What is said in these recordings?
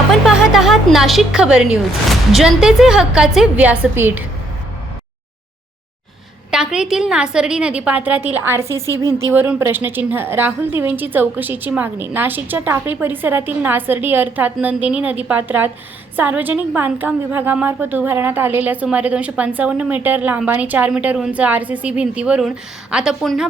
आपण पाहत आहात नाशिक खबर न्यूज, जनतेचे हक्काचे व्यासपीठ। टाकळीतील नासर्डी नदीपात्रातील आरसीसी भिंतीवरून प्रश्नचिन्ह, राहुल दिवेंची चौकशीची मागणी। नाशिकच्या टाकळी परिसरातील नासर्डी अर्थात नंदिनी नदीपात्रात सार्वजनिक बांधकाम विभागामार्फत उभारण्यात आलेल्या सुमारे 255 मीटर लांब आणि 4 मीटर उंच आरसीसी भिंतीवरून आता पुन्हा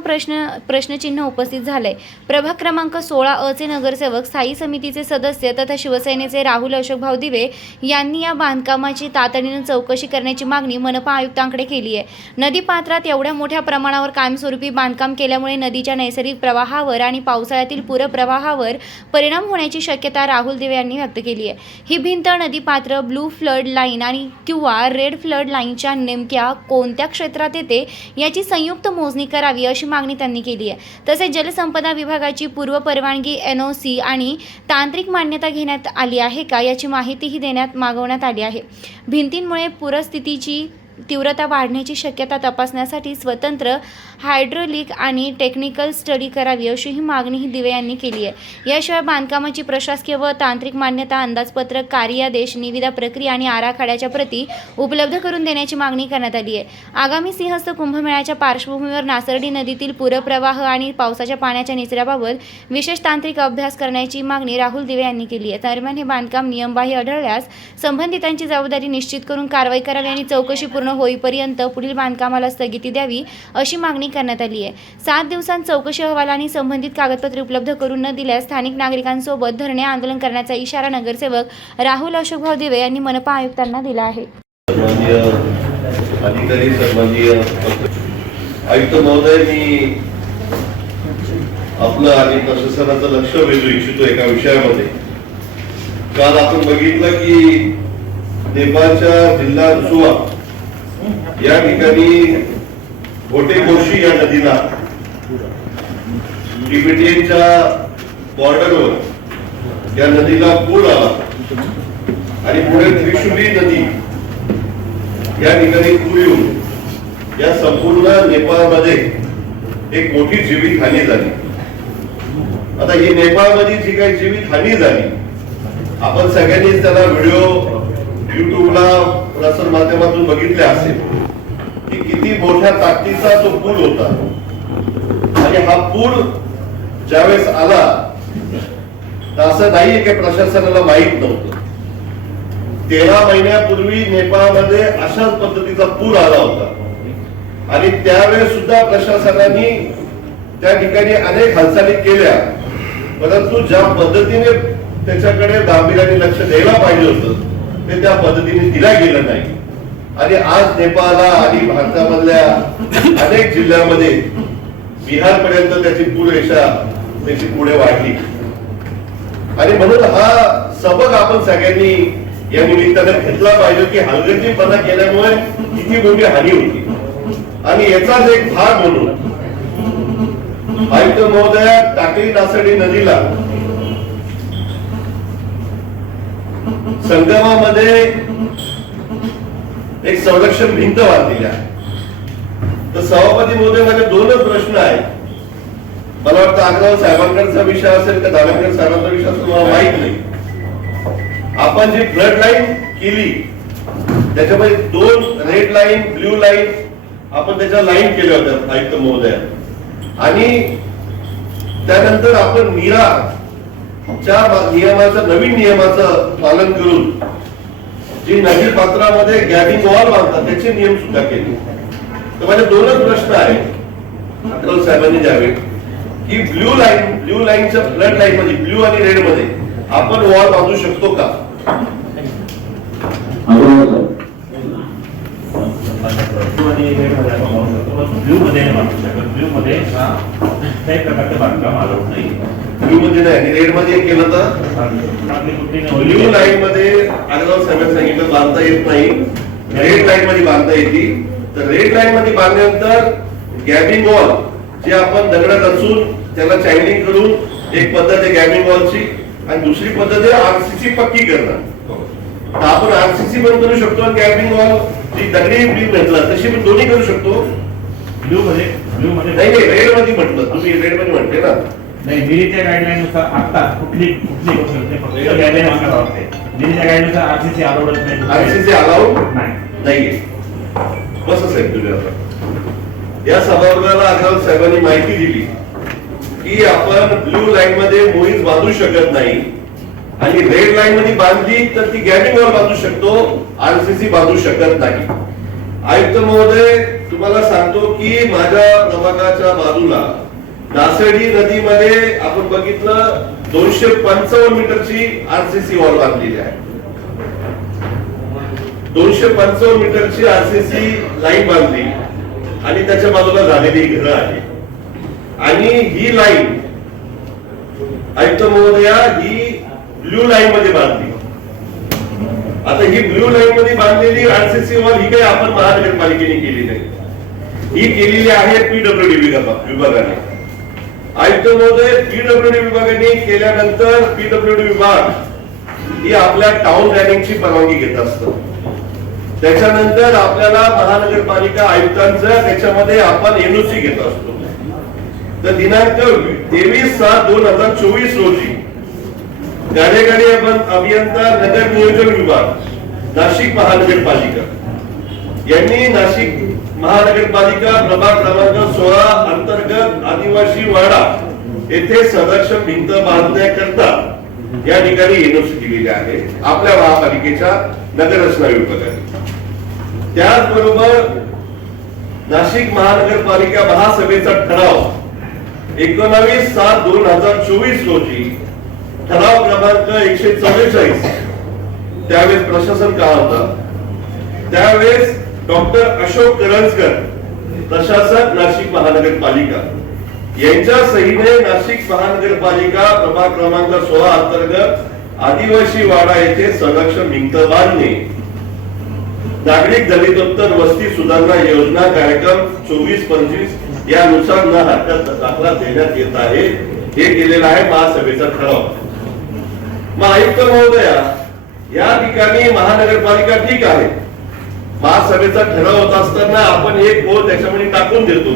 प्रश्नचिन्ह उपस्थित झाले। प्रभाग क्रमांक 16 अ चे नगरसेवक, स्थायी समितीचे सदस्य तथा शिवसेनेचे राहुल अशोकभाऊ दिवे यांनी या बांधकामाची तातडीने चौकशी करण्याची मागणी मनपा आयुक्तांकडे केली आहे। नदीपात्रात एवढ्या मोठ्या प्रमाणावर कायमस्वरूपी बांधकाम केल्यामुळे नदीच्या नैसर्गिक प्रवाहावर आणि पावसाळ्यातील पूरप्रवाहावर परिणाम होण्याची शक्यता राहुल दिवे यांनी व्यक्त केली आहे। ही भिंत नदीपात्र ब्लू फ्लड लाईन आणि किंवा रेड फ्लड लाईनच्या नेमक्या कोणत्या क्षेत्रात येते याची संयुक्त मोजणी करावी अशी मागणी त्यांनी केली आहे। तसेच जलसंपदा विभागाची पूर्व परवानगी NOC आणि तांत्रिक मान्यता घेण्यात आली आहे का याची माहितीही मागवण्यात आली आहे। भिंतींमुळे पूरस्थितीची तीव्रता वाढण्याची शक्यता तपासण्यासाठी स्वतंत्र हायड्रोलिक आणि टेक्निकल स्टडी करावी अशीही मागणीही दिवे यांनी केली आहे। याशिवाय बांधकामाची प्रशासकीय व तांत्रिक मान्यता, अंदाजपत्रक, कार्यादेश, निविदा प्रक्रिया आणि आराखड्याच्या प्रती उपलब्ध करून देण्याची मागणी करण्यात आली आहे। आगामी सिंहस्थ कुंभमेळ्याच्या पार्श्वभूमीवर नासर्डी नदीतील पूरप्रवाह आणि पावसाच्या पाण्याच्या निचऱ्याबाबत विशेष तांत्रिक अभ्यास करण्याची मागणी राहुल दिवे यांनी केली आहे। दरम्यान हे बांधकाम नियमबाह्य आढळल्यास संबंधितांची जबाबदारी निश्चित करून कारवाई करावी आणि चौकशी पूर्ण होईपर्यंत पुढील बांधकामाला स्थगिती द्यावी अशी मागणी करण्यात आली आहे। 7 दिवसांत चौकशी अहवाल आणि संबंधित कागदपत्रे उपलब्ध करून न दिल्यास स्थानिक नागरिकांसोबत धरणे आंदोलन करण्याचा इशारा नगरसेवक राहुल अशोकभाऊ दिवे यांनी मनपा आयुक्तांना दिला आहे। अधिकारी, सन्माननीय आयुक्त महोदय, मी आपलं आणि प्रशासनाचं लक्ष वेधू इच्छितो एका विषयामध्ये। काल आपण बघितलं की नेपाळच्या जिल्हा रुसुआ या ठिकाणी गोटेकोशी या नदीला तिबेटियनच्या बॉर्डरवर या नदीला पूर आला आणि पुढे त्रिशुली नदी या ठिकाणी पूर येऊन या संपूर्ण नेपाळमध्ये एक मोठी जीवितहानी झाली। आता ही नेपाळमध्ये जी काही जीवितहानी झाली, आपण सगळ्यांनीच त्याला व्हिडिओ युट्यूबला प्रसार माध्यमातून बघितले असेल की किती मोठ्या ताकदीचा तो पूर होता। आणि हा पूर ज्यावेळेस आला तर असं नाही की प्रशासनाला माहीत नव्हतं। 13 महिन्यापूर्वी नेपाळमध्ये अशाच पद्धतीचा पूर आला होता आणि त्यावेळेस सुद्धा प्रशासनाने त्या ठिकाणी अनेक हालचाली केल्या, परंतु ज्या पद्धतीने त्याच्याकडे गांभीर्याने लक्ष द्यायला पाहिजे होतं ते त्या पद्धतीने दिला गेलं नाही। आणि आज नेपाळला आणि भारतामधल्या अनेक जिल्ह्यामध्ये बिहार पर्यंत त्याची पूररेषा त्याची पुढे वाढली। आणि म्हणून हा सबक आपण सगळ्यांनी या निमित्ताने घेतला पाहिजे की हलगर्जीपणा केल्यामुळे किती मोठी हानी होती। आणि याचाच एक भाग म्हणून आयुक्त महोदया टाकळी नासर्डी नदीला संगमामध्ये एक संरक्षण भिंत बांधलेली आहे। तर सभापती महोदय, माझे दोनच प्रश्न आहेत। मला वाटतं अग्रवाल साहेबांकडचा विषय असेल का दावेकर साहेबांचा विषय असेल मला माहित नाही। आपण जी फ्लड लाईन केली त्याच्यामध्ये 2 रेड लाईन, ब्ल्यू लाईन आपण त्याच्या लाईन केल्या होत्या आयुक्त महोदय। आणि त्यानंतर आपण नीराच्या नियमाचं, नवीन नियमाचं पालन करून जी नदी पात्रामध्ये गॅबिंग वॉल बांधतात त्याचे नियम सुद्धा केले। तर माझे दोनच प्रश्न आहेत अग्रवाल साहेबांनी द्यावे की ब्ल्यू लाईनच्या फ्लड लाईन मध्ये, ब्ल्यू आणि रेड मध्ये आपण वॉल बांधू शकतो का? ब्ल्यू मध्ये बांधू शकतो, ब्ल्यू मध्ये काही प्रकारचं बांधकाम अलाउड नाही। ब्ल्यू मध्ये नाही आणि रेड मध्ये केलं तर ब्ल्यू लाईन मध्ये अग्रवाल साहेबांनी सांगितलं बांधता येत नाही, रेड लाईन मध्ये बांधता येते। तर रेड लाईन मध्ये बांधल्यानंतर गॅबिंग वॉल जे आपण दगड रचून त्याला चायनिंग करून एक पद्धत आहे गॅबिंग वॉलची आणि दुसरी पद्धत आहे आरसीसी पक्की करणं। तर आपण आरसीसी पण करू शकतो आणि गॅबिंग वॉल जी दगडी म्हटलं तशी पण दोन्ही करू शकतो। ब्ल्यू मध्ये नाही, रेड मध्ये म्हटलं तुम्ही, रेड मध्ये म्हणते ना नाही, दिल्लीच्या गाईडलाईन नुसार आता कुठली गोष्ट नाही, फक्त गाईडलाईन असणार वाटते. दिल्लीच्या गाईडलाईन नुसार आरसीसी अलाउड नाही. आरसीसी अलाउड नाही. नाहीये. कसं साहेब तुम्ही आता या सभागृहाला अग्रवाल साहेबांनी माहिती दिली की आपण ब्लू लाईन मध्ये मोहीज बांधू शकत नाही आणि रेड लाईन मध्ये बांधली तर ती गॅबिंगवर बांधू शकतो, आरसीसी बांधू शकत नाही. आयुक्त महोदय, तुम्हाला सांगतो की माझ्या प्रभागाच्या बाजूला नासर्डी नदीमध्ये आपण बघितलं 255 मीटरची आरसीसी वॉल बांधलेली आहे. 255 मीटरची आरसीसी लाईन बांधली आणि त्याच्या बाजूला झालेली घरं आहे. आणि ही लाईन आयुक्त महोदया ही ब्ल्यू लाईन मध्ये बांधली. आता ही ब्ल्यू लाईन मध्ये बांधलेली आरसीसी वॉल ही काही आपण महानगरपालिकेने केली नाही, ही केलेली आहे पीडब्ल्यूडी विभागाने. आयुक्त महोदय, पीडब्ल्यूडी विभागाने केल्यानंतर पीडब्ल्यूडी विभाग ही आपल्या टाउन प्लॅनिंगची परवानगी घेत असतं. त्याच्यानंतर आपल्याला महानगरपालिका आयुक्तांचं त्याच्यामध्ये आपण एनओसी घेत असतो. तर दिनांक 23/6/2024 रोजी कार्यकारी अभियंता नगर नियोजन विभाग नाशिक महानगरपालिका यांनी नाशिक महानगरपालिका प्रभाग क्रमांक 16 अंतर्गत आदिवासी वाडा येथे संरक्षण भिंत बांधण्याकरता या ठिकाणी एनओसी दिलेली आहे आपल्या महापालिकेच्या नगररचना विभागाने. त्याचबरोबर नाशिक महानगरपालिका महासभेचा ठराव 19/7/2024 रोजी ठराव क्रमांक 144, त्यावेळेस प्रशासन काळ होता, त्यावेळेस डॉक्टर अशोक करंजकर प्रशासक नाशिक महानगरपालिका यांच्या सहीने नाशिक महानगरपालिका प्रभाग क्रमांक 16 अंतर्गत आदिवासी वाडा येथे संरक्षण भिंत बांधणे, नागरिक दलितोत्तर वस्ती सुधारणा योजना कार्यक्रम 24-25 यानुसार न हरकत दाखला देण्यात येत आहे. हे केलेलं आहे महासभेचा ठराव. मग आयुक्त महोदया, या ठिकाणी महानगरपालिका ठीक आहे, महासभेचा ठराव होत असताना आपण एक बोल त्याच्यामध्ये टाकून देतो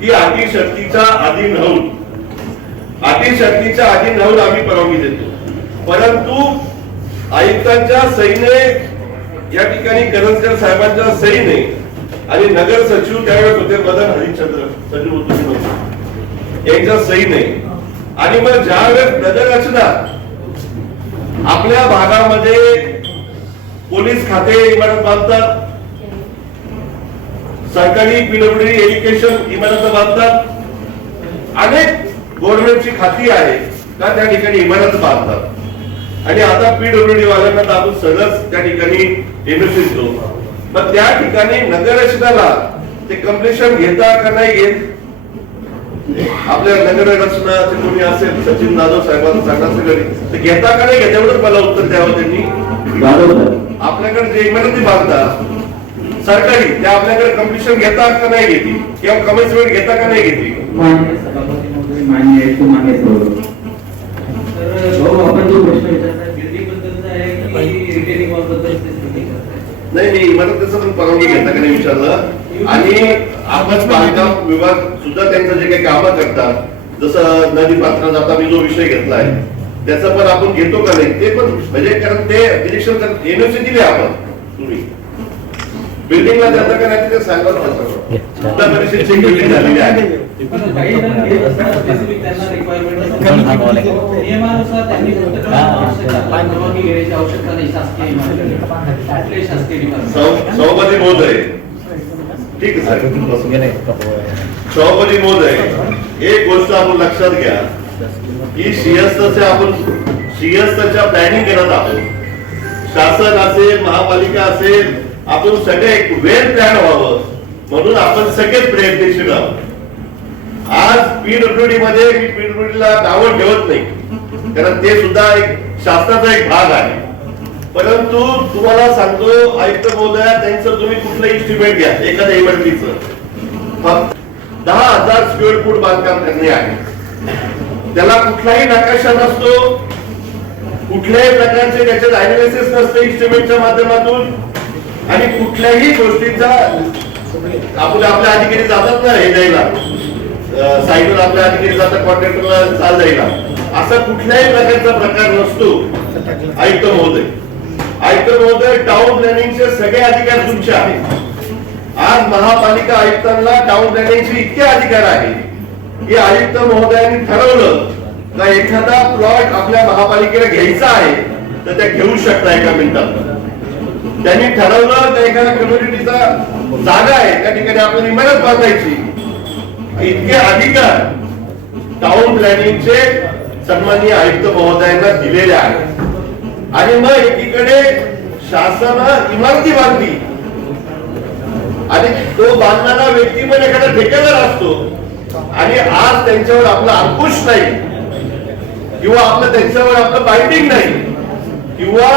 की अटी शर्तीच्या अधीन राहून आम्ही परवानगी देतो. परंतु आयुक्तांच्या सहीने या ठिकाणी करंजकर साहेबांच्या सहीने आणि नगर सचिव त्यावेळेस होते मदन हरिश्चंद्र सचिव होते यांच्या सहीने, आणि मग ज्यावेळेस नगर रचना आपल्या भागामध्ये पोलीस खाते इमारत बांधतात, सरकारी पीडब्ल्यूडी एज्युकेशन इमारत बांधतात, अनेक गव्हर्नमेंटची खाती आहे का त्या ठिकाणी इमारत बांधतात. आणि आता पीडब्ल्यूडी वाल्यांना तर आपण सगळंच त्या ठिकाणी एनओसी देतो. मग त्या ठिकाणी नगररचनाला ते कम्प्लिशन घेता का नाही घेत, आपल्या नगर रचनाचे कोणी असेल सचिन जाधव साहेबांना सांगा सगळं ते घेता का नाही घेता, एवढं मला उत्तर द्यावं त्यांनी. आपल्याकडे जे इमारती बांधतात सरकारी त्या आपल्याकडे कम्प्लिशन घेता का नाही घेते किंवा कमेन्समेंट घेता का नाही घेते. नाही इमारतीचं पण परवानगी घेता का नाही विचारलं. आणि आपण बांधकाम विभाग सुद्धा त्यांचं जे काही कामं करतात, जसं नदी पात्रात आता मी जो विषय घेतलाय त्याचं पण आपण घेतो का नाही ते पण, म्हणजे कारण ते निरीक्षण एनओसी दिले आपण, तुम्ही बिल्डिंगला जाता का नाही ते सांगा. सुद्धा परिषदेची बिल्डिंग झालेली आहे. सभापती महोदय, ठीक आहे सभापती महोदय, एक गोष्ट आपण लक्षात घ्या की सिंहस्थच्या प्लॅनिंग करत आहोत. शासन असेल, महापालिका असेल, आपण सगळे एक वेल प्लॅन व्हावं म्हणून आपण सगळेच प्रयत्नशील आहोत. आज पीडब्ल्यूडी मध्ये मी पीडब्ल्यूडीला नावं ठेवत नाही, कारण ते सुद्धा एक शासनाचा एक भाग आहे. परंतु तुम्हाला सांगतो आयुक्त महोदया, त्यांचं तुम्ही कुठलं इस्टिमेट घ्या एखाद्या इमारतीचं, फक्त 10,000 स्क्वेअर फूट बांधकाम करणे आहे. त्याला कुठलाही नकाशा नसतो, कुठल्याही प्रकारचे त्याच्यात अनालिसिस नसते इस्टिमेटच्या माध्यमातून, आणि कुठल्याही गोष्टीचा आपल्या अधिकारी जातात ना हे द्यायला, साईडवर आपल्या अधिकारी जातात कॉन्ट्रॅक्टरला चाल जाईल असा कुठल्याही प्रकारचा प्रकार नसतो. आयुक्त महोदय, आयुक्त महोदय, टाउन प्लॅनिंगचे सगळे अधिकार तुमचे आहेत. आज महापालिका आयुक्तांना टाउन प्लॅनिंगचे इतके अधिकार आहे की आयुक्त महोदयांनी ठरवलं का एखादा प्लॉट आपल्या महापालिकेला घ्यायचा आहे तर त्या घेऊ शकता एका मिनिटात. त्यांनी ठरवलं तर एखाद्या कम्युनिटीचा जागा आहे त्या ठिकाणी आपल्याला इमारत बांधायची, इतके अधिकार टाउन प्लॅनिंगचे सन्माननीय आयुक्त महोदयांना दिलेले आहेत. आणि मग एकीकडे शासनानं इमारती बांधली आणि तो बांधणारा व्यक्ती पण एखादा ठेकेदार असतो आणि आज त्यांच्यावर आपला अंकुश नाही किंवा आपलं त्यांच्यावर आपलं बाइंडिंग नाही किंवा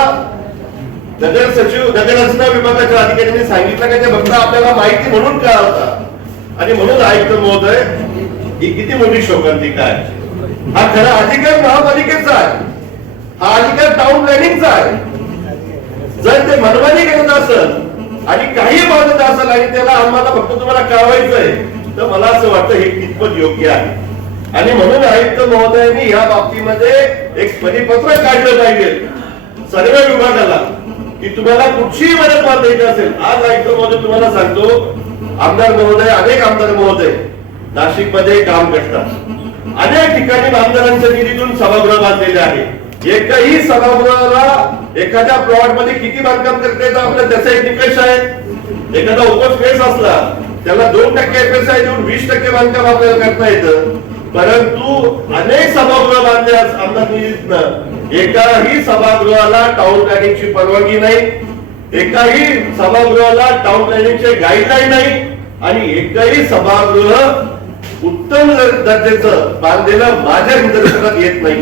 नगर सचिव नगर रचना विभागाच्या अधिकाऱ्यांनी सांगितलं की ते फक्त आपल्याला माहिती म्हणून कळवतात आणि म्हणून आयुक्त महोदय ही किती मोठी शोकांतिका आहे. हा खरा अधिकार महापालिकेचा आहे, हा अधिकार टाउन प्लॅनिंगचा आहे. जर ते मनमानी करत असेल आणि काही बांधत असेल आणि त्याला आम्हाला फक्त तुम्हाला कळवायचंय तर मला असं वाटतं हे कितपत योग्य आहे. आणि म्हणून आयुक्त महोदयांनी या बाबतीमध्ये एक परिपत्रक काढलं पाहिजे सर्व विभागाला की तुम्हाला कुठचीही मदत बांधायची असेल. आज आयुक्त महोदय तुम्हाला सांगतो, आमदार महोदय, अनेक आमदार महोदय नाशिक मध्ये काम करतात. अनेक ठिकाणी आमदारांच्या निधीतून सभागृह बांधलेले आहे. एकही सभागृहाला एखाद्या प्लॉट मध्ये किती बांधकाम करता येतं आपल्याला त्याचा एक निकष आहे. एखादा ओपन स्पेस असला त्याला 2% FSI देऊन 20% बांधकाम आपल्याला करता येतं. परंतु अनेक सभागृह बांधले आमदार निधीतनं एकाही सभागृहाला टाउन प्लॅनिंगची परवानगी नाही, एकाही सभागृहाला टाउन प्लॅनिंगचे गाईडलाईन नाही आणि एकही सभागृह उत्तम दर्जाचं बांधलेलं माझ्या निदर्शनात येत नाही.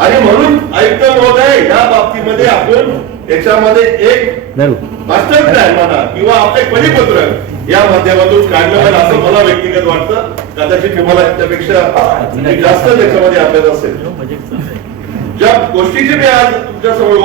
आणि म्हणून आयुक्त महोदय या बाबतीमध्ये आपण याच्यामध्ये एक मास्टर प्लॅन म्हणा किंवा आपले परिपत्रक या माध्यमातून काढलं पाहिजे असं मला व्यक्तिगत वाटतं. कदाचित तुम्हाला त्यापेक्षा जास्त त्याच्यामध्ये आपल्याला असेल. ज्या गोष्टीची मी आज तुमच्या समोर